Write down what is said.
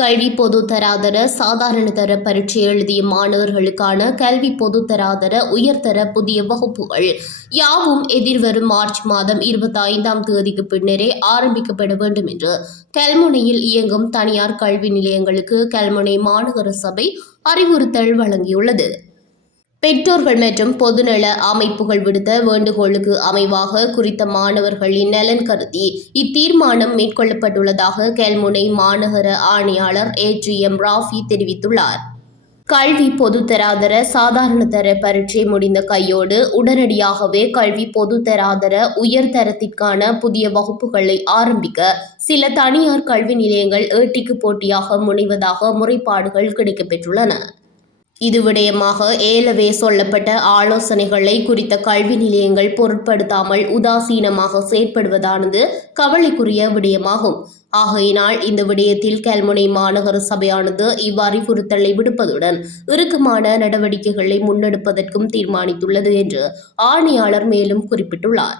கல்வி பொதுத்தராதர சாதாரண தர பரீட்சை எழுதிய மாணவர்களுக்கான கல்வி பொதுத்தராதர உயர்தர புதிய வகுப்புகள் யாவும் எதிர்வரும் மார்ச் மாதம் 25ஆம் தேதிக்கு பின்னரே ஆரம்பிக்கப்பட வேண்டும் என்று கல்முனையில் இயங்கும் தனியார் கல்வி நிலையங்களுக்கு கல்முனை மாநகர சபை அறிவுறுத்தல் வழங்கியுள்ளது. பெற்றோர்கள் மற்றும் பொதுநல அமைப்புகள் விடுத்த வேண்டுகோளுக்கு அமைவாக குறித்த மாணவர்களின் நலன் கருதி இத்தீர்மானம் மேற்கொள்ளப்பட்டுள்ளதாக கல்முனை மாநகர ஆணையாளர் AGM ராஃபி தெரிவித்துள்ளார். கல்வி பொதுத்தராதர சாதாரண தர பரீட்சை முடிந்த கையோடு உடனடியாகவே கல்வி பொதுத்தராதர உயர்தரத்திற்கான புதிய வகுப்புகளை ஆரம்பிக்க சில தனியார் கல்வி நிலையங்கள் ஏட்டிக்கு போட்டியாக முனைவதாக முறைப்பாடுகள் கிடைக்கப்பெற்றுள்ளன. இது விடயமாக ஏலவே சொல்லப்பட்ட ஆலோசனைகளை குறித்த கல்வி நிலையங்கள் பொருட்படுத்தாமல் உதாசீனமாக செயற்படுவதானது கவலைக்குரிய விடயமாகும். ஆகையினால் இந்த விடயத்தில் கல்முனை மாநகர சபையானது இவ்வறிவுறுத்தலை விடுப்பதுடன் இறுக்கமான நடவடிக்கைகளை முன்னெடுப்பதற்கும் தீர்மானித்துள்ளது என்று ஆணையாளர் மேலும் குறிப்பிட்டுள்ளார்.